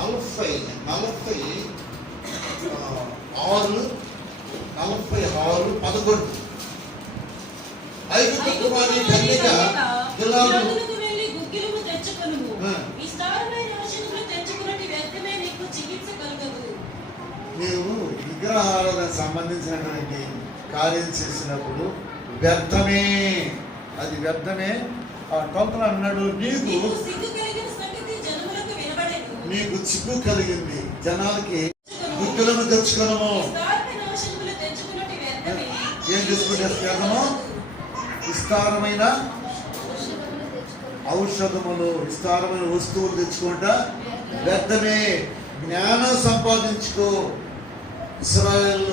నలభై నలభై ఆరు నలభై ఆరు పదకొండు. ఐగుప్తు కుమారి కన్యక గిలాదు. నీవు విగ్రహాలకు సంబంధించినటువంటి కార్యం చేసినప్పుడు వ్యర్థమే. అది వ్యర్థమే. ఆ కొంతలు అన్నాడు నీకు మీ నీకు చిక్కు కలిగింది. జనాలకి గుర్తులను తెచ్చుకోనము ఏం తెచ్చుకుంటే విస్తారమైన ఔషధములు విస్తారమైన వస్తువులు తెచ్చుకుంటా వ్యర్థమే జ్ఞానం సంపాదించుకో. ఇస్రాయల్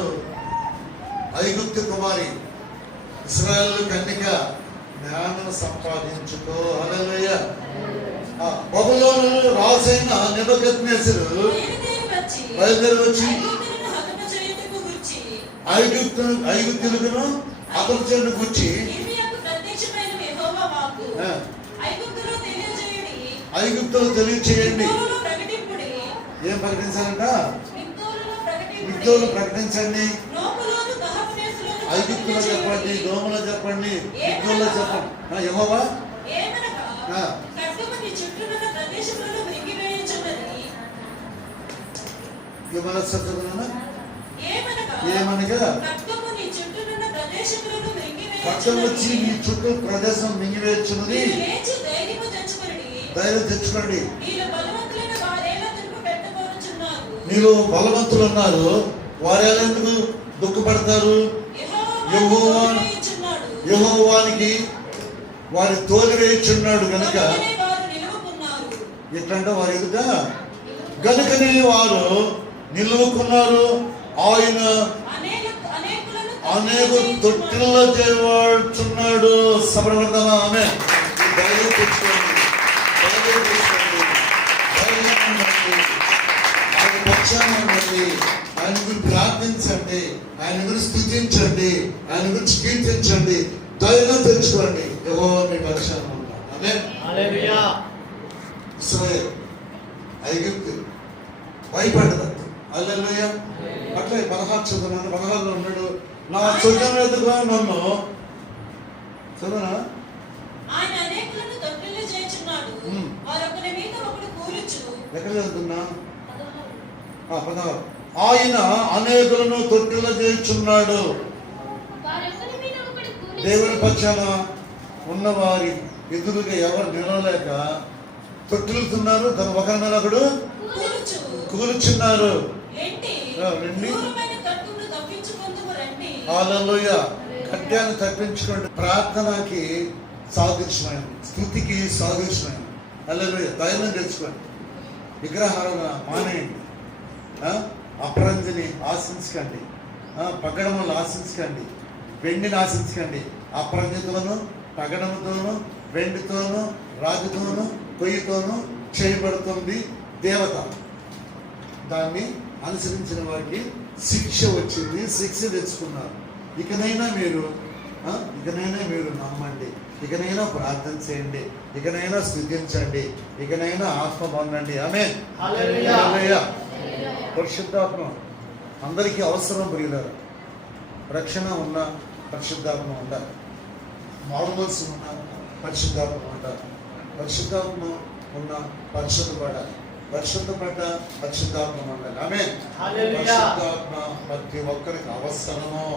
ఐగుప్తు కుమారి ఇస్రాయల్ కన్నిక జ్ఞానం సంపాదించుకో. హల్లెలూయా. బబులోను రాజైన నెబుకద్నెజరు బయలుదేరి వచ్చి ఐగుప్తు ఐగుప్తులను అతను చెడు గుచ్చి. ఐగుప్తులో తెలియచేయండి. ఏం ప్రకటించాలంట. మిగ్దోలు ప్రకటించండి. ఐగుప్తులో చెప్పండి. దోమలో చెప్పండి మిగ్దోలో చెప్పండి. యెహోవా? ఏమనగా, ఆ. ఖడ్గము నీ చుట్టూనున్న ప్రదేశములను మృంగివేయుచున్నది. ఏమన్నా చదువుతున్నా ఏమనగా, ఏమనగా? ఖడ్గము నీ చుట్టూనున్న ప్రదేశములను పక్షం వచ్చి మృంగివేయుచున్నది. మీ చుట్టూ ప్రదేశం తెచ్చుకొనుడి. ధైర్యం తెచ్చుకోండి వారేలా. మీరు బలవంతులు ఉన్నారు దుఃఖపడతారు యెహోవా యెహోవా తోడుచేయుచున్నాడు. యహోవానికి వారి తోలి వేయుచున్నాడు గనుక కనుకనే వారు నిలువకున్నారు. ఎట్లంటే వారు ఎదుట గనుకనే వారు నిలువుకున్నారు. ఆయన అనేక తొట్టిల్లో చేయబడుచున్నాడు సబరవర్ధన ఆమె. ధైర్యం తెచ్చుకోండి. ధైర్యం తెచ్చుకోండి. ధైర్యం ఉండండి ఆయన పక్షాన ఉండండి ఆయన గురించి ప్రార్థించండి. ఆయన గురించి స్థుతించండి. ఆయన గురించి కీర్తించండి. ధైర్యం తెచ్చుకోండి. ఎవో మీ పక్షాన హల్లెలూయా. ఇస్రాయేల్ ఐగుప్తు భయపడదు అల్లెలుయ్య అట్లే పదహారు చదువున్నాను పదహారులో ఉన్నాడు. నా చుట్టం ఎదుగుగా నన్ను? చదువునా. ఎక్కడ చదువుతున్నా? ఆ, పదహారు. ఆయన అనేకులను తొట్టిలో చేయుచున్నాడు. దేవుని పక్షాన ఉన్నవారి ఎదురుగా ఎవరు నిలవలేక తొట్టిల్తున్నారు తన ఒకరి మీద ఒకడు కూలుచు. కూలుచున్నారు. ఏంటి? ఆ, రండి. దూరమైన తట్టును తప్పించుకొందుము రండి. హాలలోయ. కట్యాన్ని తప్పించుకోండి. ప్రార్థనకి సాదృశ్యమైన స్థుతికి సాదృశ్యమైన హల్లెలూయ ధైర్యం తెచ్చుకోండి విగ్రహాలను మానేయండి? అపరంజిని ఆశించకండి. పగడములు ఆశించకండి. వెండిని ఆశించకండి. అపరంజితోను పగడముతోను వెండితోను రాజుతోను కొయ్యతోను చేయబడుతుంది దేవత. దాన్ని అనుసరించిన వారికి శిక్ష వచ్చింది శిక్ష తెచ్చుకున్నారు. ఇకనైనా మీరు ఇకనైనా మీరు నమ్మండి. ఇకనైనా ప్రార్థన చేయండి. ఇకనైనా స్థుతించండి. ఇకనైనా ఆత్మ పొందండి. ఆమె. పరిశుద్ధాత్మ. అందరికీ అవసరం ప్రియులారు రక్షణ ఉన్న పరిశుద్ధాత్మ ఉండాలి. మారుమల్సి ఉన్న పరిశుద్ధాత్మ ఉండాలి. పరిశుద్ధాత్మ ఉన్న పరిశుద్ధపడాలి పరిశుద్ధపడ్డ పరిశుద్ధాత్మ ఉండాలి ఆమె. పరిశుద్ధాత్మ ప్రతి ఒక్కరికి అవసరము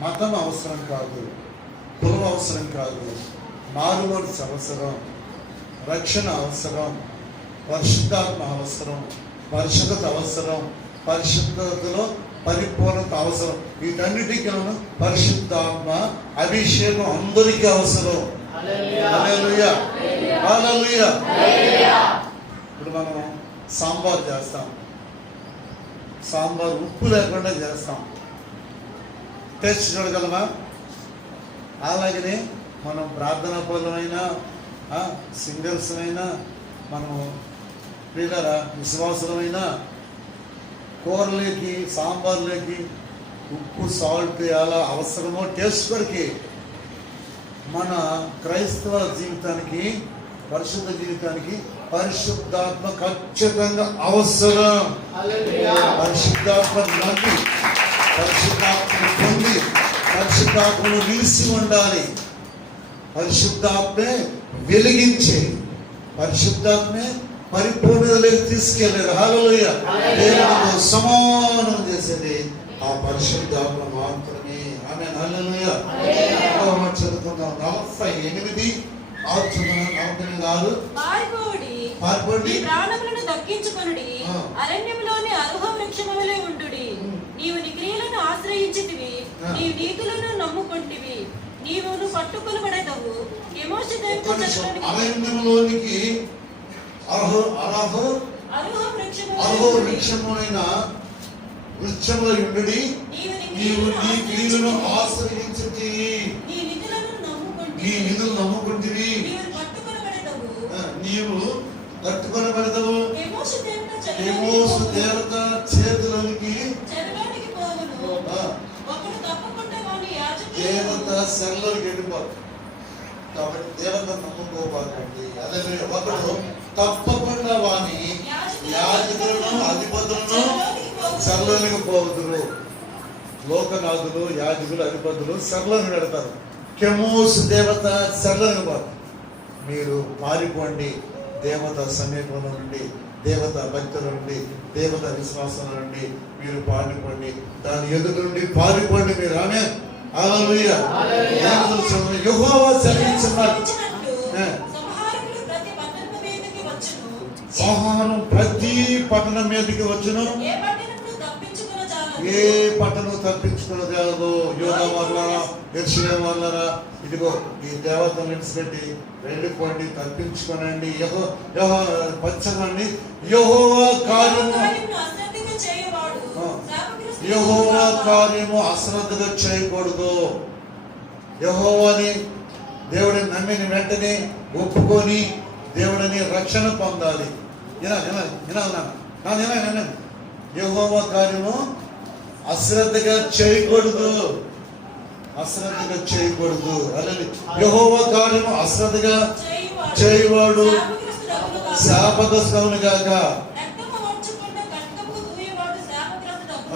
మతం అవసరం కాదు కులం అవసరం కాదు మారుమూర్చి అవసరం రక్షణ అవసరం పరిశుద్ధాత్మ అవసరం పరిశుద్ధత అవసరం పరిశుద్ధతలో పరిపూర్ణత అవసరం వీటన్నిటికీ పరిశుద్ధాత్మ అభిషేకం అందరికీ అవసరం. ఇప్పుడు మనం సాంబార్ చేస్తాం. సాంబార్ ఉప్పు లేకుండా చేస్తాం. టేస్ట్ చూడగలమా అలాగనే మనం ప్రార్థనా పూలమైనా సింగర్స్ అయినా మనం ప్రియులరా విశ్వాసులమైనా కూరలోకి సాంబార్లోకి ఉప్పు సాల్ట్ అలా అవసరమో టేస్ట్ కొరికి మన క్రైస్తవ జీవితానికి పరిశుద్ధ జీవితానికి పరిశుద్ధాత్మ ఖచ్చితంగా అవసరం. పరిశుద్ధాత్మ నమ్మి పరిశుద్ధాత్మను పొంది పరిశుద్ధాత్మను నిలిచి ఉండాలి. పరిశుద్ధాత్మే వెలిగించే పరిశుద్ధాత్మే పరిపూర్ణతలోకి తీసుకెళ్ళారు హాలలోయ దేవునితో సమానం చేసేది ఆ పరిశుద్ధాత్మ మాత్రమే. ఆమె హాలలోయ చదువుకుందాం నలభై ఎనిమిది ఆరు చదువు నలభై ఎనిమిది ఆరు. పారిపోడి ప్రాణములను దక్కించుకొనుడి. అరణ్యములోని అరుహ వృక్షములే ఉండుడి నీవు నీ క్రియలను ఆశ్రయించితివి. నీ నీతులను నమ్ముకొంటివి. నీవు పట్టుకుని పడేదవు ఎమోషి ఒక్క నిమిషం. అరణ్యంలోనికి అర్హో అర్హో అరుహ. వృక్షములైన వృక్షముల ఉండుడి. నీవు నీ క్రియలను ఆశ్రయించి ఆశ్రయించి నీ నిధులను నీ నిధులు నమ్ముకుంటివి నీవు పట్టుకుని పడేదవు ఆ, నీవు కట్టుకొని పెడతావు ఎమోషి దేవత ఏమోసు దేవత చేతులకి దేవత సెల్లోకి వెళ్ళిపోదు. కాబట్టి దేవత నమ్ముకోబాకండి. అదే ఒకడు తప్పకుండా వాని యాజకులను అధిపతులను సర్లోనికి పోవదురు లోకనాథులు యాజకులు అధిపతులు సర్లను పెడతారు కెమోస్ దేవత పోతారు మీరు పారిపోండి దేవత సమీపంలో నుండి దేవత భక్తుల నుండి దేవత విశ్వాసం నుండి మీరు పారిపోండి. దాని ఎదురు నుండి పారిపోండి మీరు. ఆమె. యెహోవా. సంహారం ప్రతి పట్టణం మీదకి వచ్చును. ఏ పట్టణం తప్పించుకున్నది కాదు? యోగా వల్లరా ఎర్షిలేం వల్లరా ఇదిగో ఈ దేవతను విడిచిపెట్టి వెళ్ళిపోండి తప్పించుకోనండి. యహో యహో పంచమండి యహోవా కార్యము యహోవా. కార్యము అశ్రద్ధగా చేయకూడదు. యహోవాని దేవుడిని నమ్మిన వెంటనే ఒప్పుకొని దేవుడిని రక్షణ పొందాలి. ఇలా ఇలా ఇలా నాన్న ఇలా వినండి యహోవా కార్యము అశ్రద్ధగా చేయకూడదు. అశ్రద్ధగా చేయకూడదు. అలాగే యహోవ కార్యము అశ్రద్ధగా చేయవాడు. శాపద శాపగ్రస్తుడగును కాక. గాక.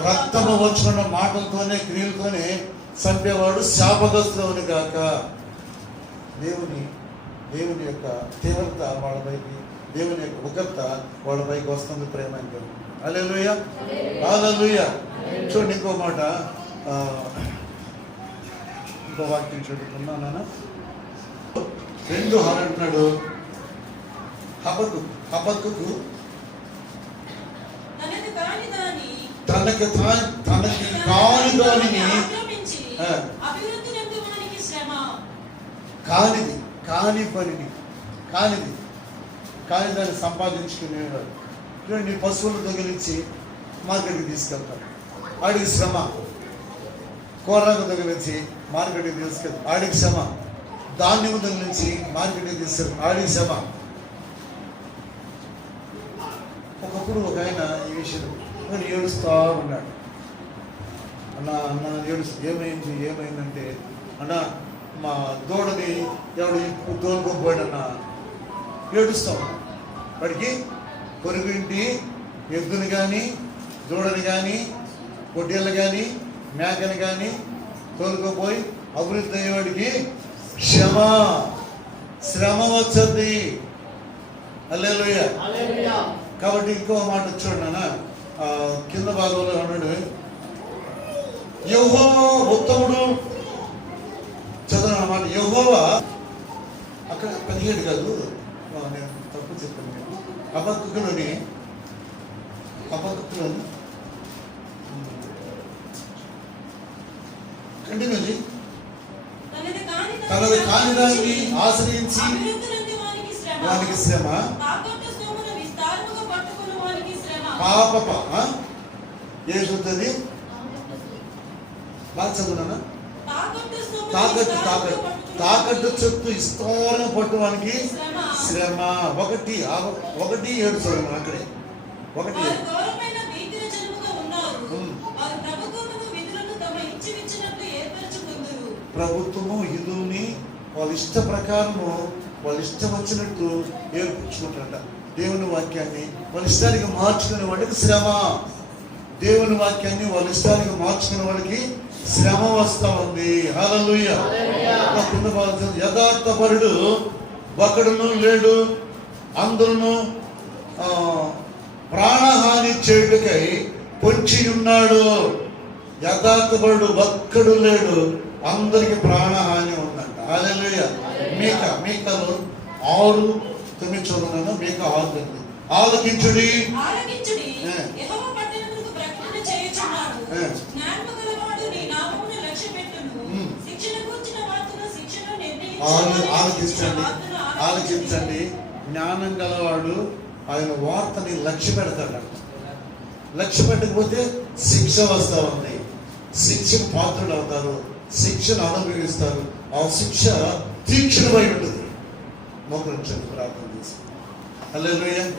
రక్తము వచ్చుకుండా వచ్చుకున్న మాటలతోనే క్రియలతోనే చంపేవాడు శాపగ్రస్తుని గాక. దేవుని దేవుని యొక్క తీవ్రత వాళ్ళపైకి దేవుని యొక్క ఉగ్రత వాళ్ళపైకి వస్తుంది ప్రేమ అలెలుయ అలెలుయ చూడండి ఇంకో మాట. ఇంకో వాక్యం చూడుతున్నా నాన్న? రెండు హార్ అంటున్నాడు హబకు దాని తనకి తనకి కాని దానిని కానిది కాని పనిని కానిది కాని దాన్ని సంపాదించుకునేవాడు. ఇటువంటి పశువులు దొంగిలించి మార్కెట్కి తీసుకెళ్తాడు వాడికి శ్రమ. కూరలకు దొంగిలించి మార్కెట్కి తీసుకెళ్తాను. ఆడికి శ్రమ. ధాన్యం దొంగిలించి మార్కెట్కి తీసుకెళ్తాను. ఆడికి శ్రమ. ఒకప్పుడు ఒక ఆయన ఈ విషయం నేను ఉన్నాడు. అన్న అన్న ఏడుస్తూ ఏమైంది ఏమైందంటే అన్న మా దూడని ఎవడు తోలుకోపోయాడన్న ఏడుస్తాం వాడికి పొరుగుంటి ఎద్దుని కానీ దూడని కానీ పొట్టేళ్ళు కానీ మేకని కానీ తోలుకోపోయి అభివృద్ధి అయ్యేవాడికి శ్రమ శ్రమ వచ్చింది. అల్లేలుయ్య కాబట్టి ఇంకో మాట ఆ, కింద భాగంలో ఉన్నాడు. యహోవా ఉత్తముడు. చదువు అన్నమాట యహోవా. అక్కడ పదిహేడు కాదు. నేను తప్పు అబక్కులోని కంటిన్యూ చేయి తనది కాని దాన్ని ఆశ్రయించి వానికి శ్రమ. తాకట్టు సొమ్మును విస్తారముగా పట్టుకుని వానికి శ్రమ. పాప ఏ శుద్ధది? బాగా చదువునా? తాకట్టు తాకట్టు. తాకట్టు చెట్టు ఇస్తారం పట్టువానికి శ్రమ. ఒకటి ఒకటి ఏడు చదువు అక్కడే. ఒకటి ప్రభుత్వము హిందువుని వాళ్ళ ఇష్ట ప్రకారము వాళ్ళు ఇష్టం వచ్చినట్టు ఏర్పించుకుంటారట దేవుని వాక్యాన్ని వాళ్ళ ఇష్టానికి మార్చుకునే వాళ్ళకి శ్రమ. దేవుని వాక్యాన్ని వాళ్ళ ఇష్టానికి మార్చుకునే వాళ్ళకి శ్రమ వస్తా ఉంది. హల్లెలూయ ఆ కింద యథార్థపరుడు ఒకడును లేడు అందరును ప్రాణహాని చేయుటకై పొంచి ఉన్నాడు. యథార్థపరుడు ఒక్కడు లేడు అందరికి ప్రాణహాని ఉందంట. హల్లెలూయ మీక మీకలు ఆరు తొమ్మిది చదువున్నాను మీక ఆరు ఆలకించుడి. ఆలకించుడి ఏ. యెహోవా పట్టణములకు ప్రకటన చేయుచున్నాడు ఏ. జ్ఞానము గలవాడు నీ నామమును లక్ష్యపెట్టును ఉమ్. శిక్షణ కూర్చిన వార్తను శిక్షను ఆలు ఆలోచించండి. ఆలోచించండి. జ్ఞానం గలవాడు ఆయన వార్తని లక్ష్య పెడతాడు లక్ష్య పెట్టకపోతే శిక్ష వస్తా ఉంది. శిక్షకు పాత్రలు అవుతారు శిక్షను అనుభవిస్తారు. ఆ శిక్ష తీక్షణమై ఉంటుంది. మోకరించండి ప్రార్థన చేసి హల్లెలూయ.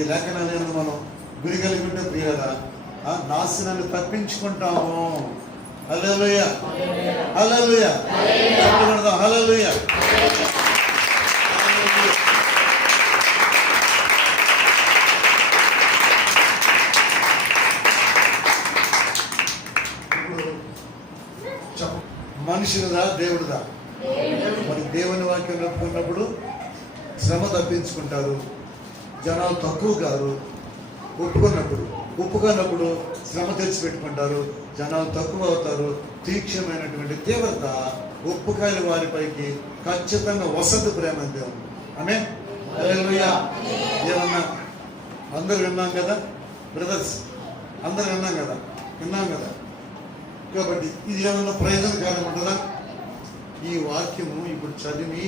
ఈ లేఖనాలను మనం గురి కలిగి ఉంటే ప్రియులరా ఆ నాశనాన్ని తప్పించుకుంటాము. ఇప్పుడు చెప్ప మనుషులదా దేవుడుదా? మరి దేవుని వాక్యం నడుపుకున్నప్పుడు శ్రమ తప్పించుకుంటారు జనాలు తక్కువ కాదు ఒప్పుకున్నప్పుడు. ఒప్పుకున్నప్పుడు శ్రమ తెచ్చిపెట్టుకుంటారు జనాలు తక్కువ అవుతారు తీక్షణమైనటువంటి తీవ్రత ఒప్పుకాయల వారిపైకి ఖచ్చితంగా వసతి ప్రేమ దేవుడు ఆమె ఏమన్నా? అందరు విన్నాం కదా? బ్రదర్స్ అందరు విన్నాం కదా? విన్నాం కదా? కాబట్టి ఇది ఏమన్నా ప్రయోజనకరం ఉంటుందా ఈ వాక్యము ఇప్పుడు చదివి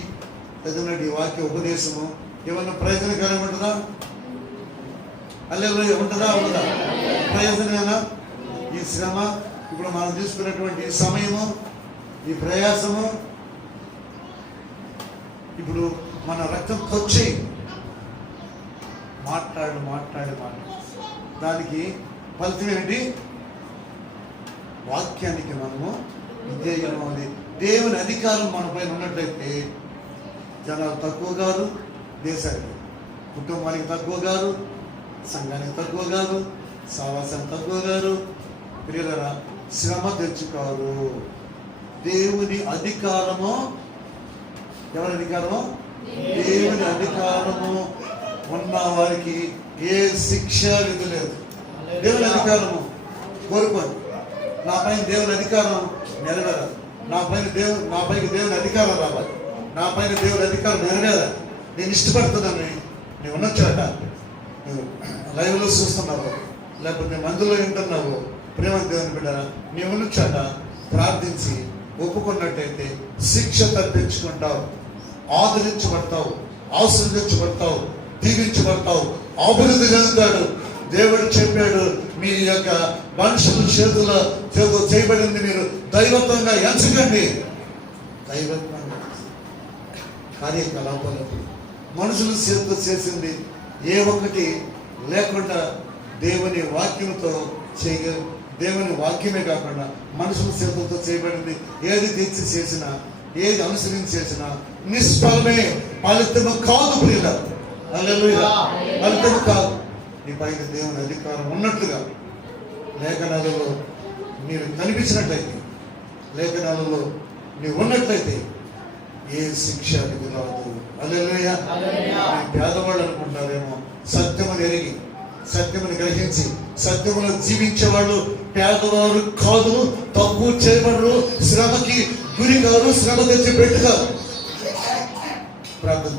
చదివినట్టు ఈ వాక్య ఉపదేశము ఏమన్నా ప్రయోజనకరం ఉంటుందా అల్లెలు ఉంటుందా ఉంటుందా? ప్రయోజనమేనా? ఈ శ్రమ ఇప్పుడు మనం తీసుకున్నటువంటి ఈ సమయము ఈ ప్రయాసము ఇప్పుడు మన రక్తం కొచ్చి మాట్లాడు మాట్లాడు మాట్లాడు. దానికి ఫలితం ఏంటి వాక్యానికి మనము విధేయులం ఉంది దేవుని అధికారం మన పైన ఉన్నట్లయితే జనాలు తక్కువ కాదు దేశానికి. కుటుంబానికి తక్కువ కాదు సంఘానికి తక్కువ కాదు సావాసానికి తక్కువ కాదు. ప్రియులరా శ్రమ తెచ్చుకోరు. దేవుని అధికారము ఎవరి అధికారము? దేవుని అధికారము ఉన్న వారికి ఏ శిక్ష విధి లేదు. దేవుని అధికారము కోరుకోండి నా పైన దేవుని అధికారం నెరవేరాలి నా పైన దేవుని నా పైకి దేవుని అధికారం రావాలి. నా పైన దేవుని అధికారం నెరవేరాలి. నేను ఇష్టపడుతున్నాను నేను నువ్వు లైవ్లో చూస్తున్నావు. లేకపోతే మందులో వింటున్నావు. ప్రేమ దేవుని బిడ్డ నీవు ఉన్నచ్చాట ప్రార్థించి ఒప్పుకున్నట్టయితే శిక్ష తప్పించుకుంటావు. ఆదరించబడతావు ఆశ్రయించబడతావు దీవించబడతావు అభివృద్ధి చెందుతాడు. దేవుడు చెప్పాడు మీ యొక్క మనుషుల చేతుల చేతులు చేయబడింది మీరు దైవత్వంగా ఎంచకండి. దైవత్వంగా. కార్యకలాపాలకు మనుషుల చేతితో చేసింది ఏ ఒక్కటి లేకుండా దేవుని వాక్యంతో చేయ దేవుని వాక్యమే కాకుండా మనుషుల చేతులతో చేయబడింది. ఏది తెచ్చి చేసినా ఏది అనుసరించి చేసినా నిష్ఫలమే. ఫలితము కాదు ప్రియుల. ఫలితము కాదు. నీ పైన దేవుని అధికారం ఉన్నట్లుగా లేఖనాలలో మీరు కనిపించినట్లయితే లేఖనాలలో నీవు ఉన్నట్లయితే ఏ శిక్ష నీకు రాదు. పేదవాళ్ళు అనుకుంటారేమో. సత్యమును ఎరిగి సత్యమును గ్రహించి సత్యమును జీవించే వాళ్ళు పేదవారు కాదు తప్పు చేయబడరు శ్రమకి గురి కాదు శ్రమ తెచ్చి పెట్టుకారు. ప్రార్థన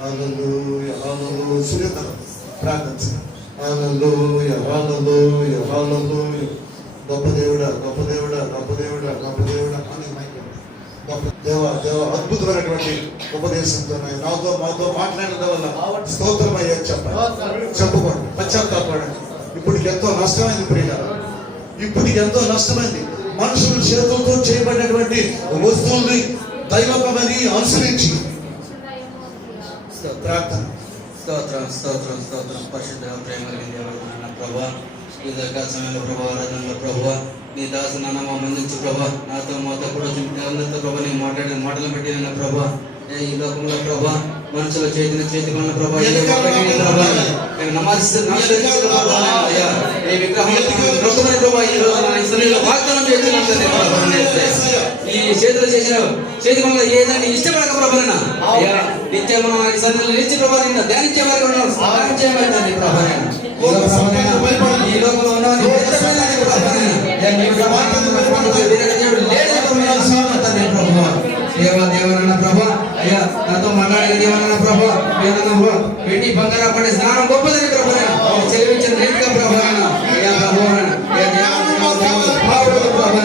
హల్లెలూయా, హల్లెలూయా. గొప్ప దేవుడా గొప్ప దేవుడా గొప్ప దేవుడా గొప్ప దేవుడా. దేవ దేవ అద్భుతమైనటువంటి ఉపదేశంతో నాతో మాతో మాట్లాడడం వల్ల స్తోత్రం అయ్యా చెప్పండి చెప్పుకోండి పశ్చాత్తాపడండి ఇప్పుడు ఎంతో నష్టమైంది ప్రియ ఇప్పుడు ఎంతో నష్టమైంది. మనుషుల చేతులతో చేయబడినటువంటి వస్తువుల్ని దైవపమని అనుసరించి. ప్రార్థన స్తోత్రం స్తోత్రం స్తోత్రం. పరిశుద్ధ ప్రేమ కలిగిన దేవా ప్రభా. ఈ దగ్గర సమయంలో ప్రభా ఆరాధనలో ప్రభావ నీ దాసు నాన్న మా ముందు ప్రభా. నాతో మాతో కూడా అందరితో ప్రభా నేను మాట్లాడిన మాటలు పెట్టి నా ప్రభా. ఈ లోకంలో ప్రభా మనుషుల చేతిని చేతి వల్ల ప్రభా. ఈ చేతులు చేసిన చేతి వల్ల ఏదని ఇష్టపడక ప్రభాన నిత్యం మన ఇస్రాయేల్ నిత్య ప్రభా నిన్ను ధ్యానించే వారికి సహాయం చేయమని ఈ లోకంలో దేవా దేవనన్న ప్రభా అయ్యా నాతో మాట్లాడిన దేవనన్న ప్రభా వేదన వెండి బంగారం పడే స్నానం గొప్పదని ప్రభా చెల్లించిన రేటుగా ప్రభా అయ్యా ప్రభా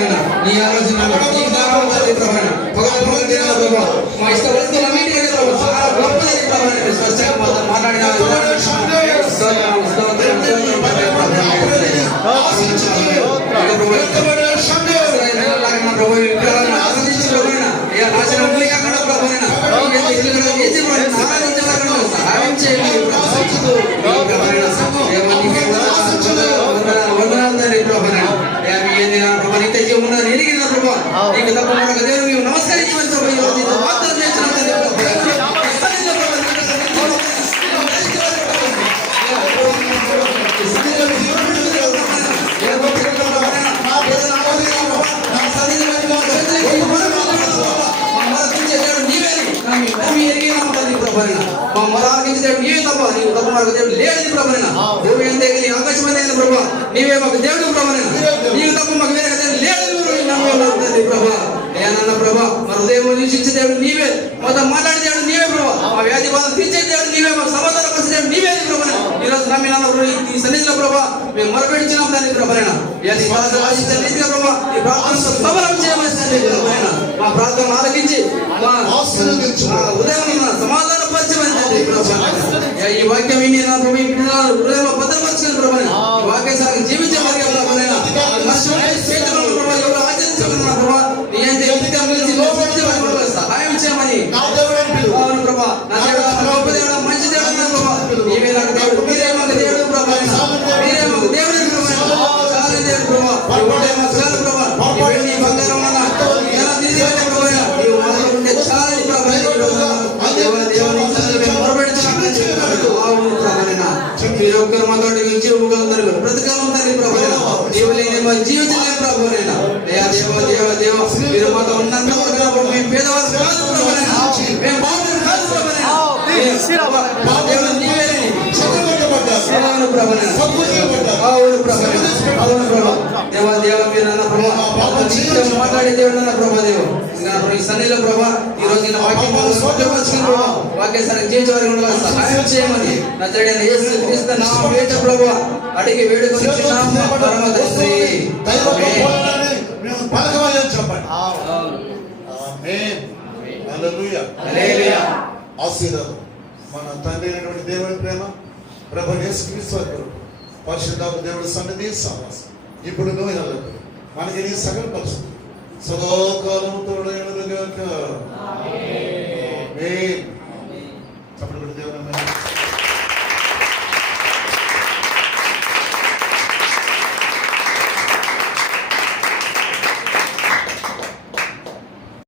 నీ ఆలోచన మా ఇష్ట గొప్పదని ప్రభా స్పష్టంగా మాతో ఈ విగ్రహాలను సహాయం చేయండి. నీవే మాకు దేవుడు ప్రభాన నీవు తప్ప మాకు వేరే దేవుడు లేదని ప్రభా ఏనన్న ప్రభా మా హృదయం నిలిచించే దేవుడు నీవే. మాతో మాట్లాడే దేవుడు నీవే ప్రభా మా వ్యాధి బాధ తీర్చే దేవుడు నీవే. మా సమాధానం పరిచే దేవుడు నీవే ప్రభా ఈ రోజు నమ్మిన ఈ సన్నిధిలో ప్రభా మేము మొరపెడుచున్నాం దాన్ని ప్రభాన వ్యాధి బాధ వాదించే రీతిగా ప్రభా ఈ ప్రార్థనతో సఫలం చేయమని ప్రభాన మా ప్రార్థన ఆలకించి మా ఆశీర్వదించు. మీరు ఒక్కరు మాతో జీవములందరూ బ్రతకాలం తండ్రి ప్రభా నీవు లేని మా జీవితం లేని ప్రభా దేవా దేవ దేవ దేవ మీరు మాతో ఉన్నంత వరకు నా ప్రభు మేము పేదవారు కాదు ప్రభా మేము బాగున్నారు కాదు ప్రభా దేవా నీవేనని అవును ప్రభా అవును ప్రభా అవును ప్రభా దేవా దేవ మీరు అన్న ప్రభా. నిత్యం మాట్లాడే దేవుడు అన్న ప్రభా దేవ. ఈ సన్నిధిలో ప్రభా ఈ రోజు వాక్యం స్వచ్ఛపరచుకుని ప్రభా చేసే వారికి ఉండగా సహాయం చేయమని నా చెడైన యేసు క్రీస్తు నా వేట ప్రభా అడిగి వేడుకొని పరమ తండ్రి. పలకమని చెప్పండి. అవును. ఆమేన్. హల్లెలూయా. హల్లెలూయా. ఆశీర్వాదం. మన తండ్రి అయినటువంటి దేవుని ప్రేమ ప్రభు నేసుక్రీస్తు పరిశుద్ధాపు దేవుడి సన్నిధి సహవాసం ఇప్పుడు నువ్వు వెళ్ళదు మనకి నీ సగం పరిస్థితి. సదాకాలము తోడైనది చెప్పండి దేవుడు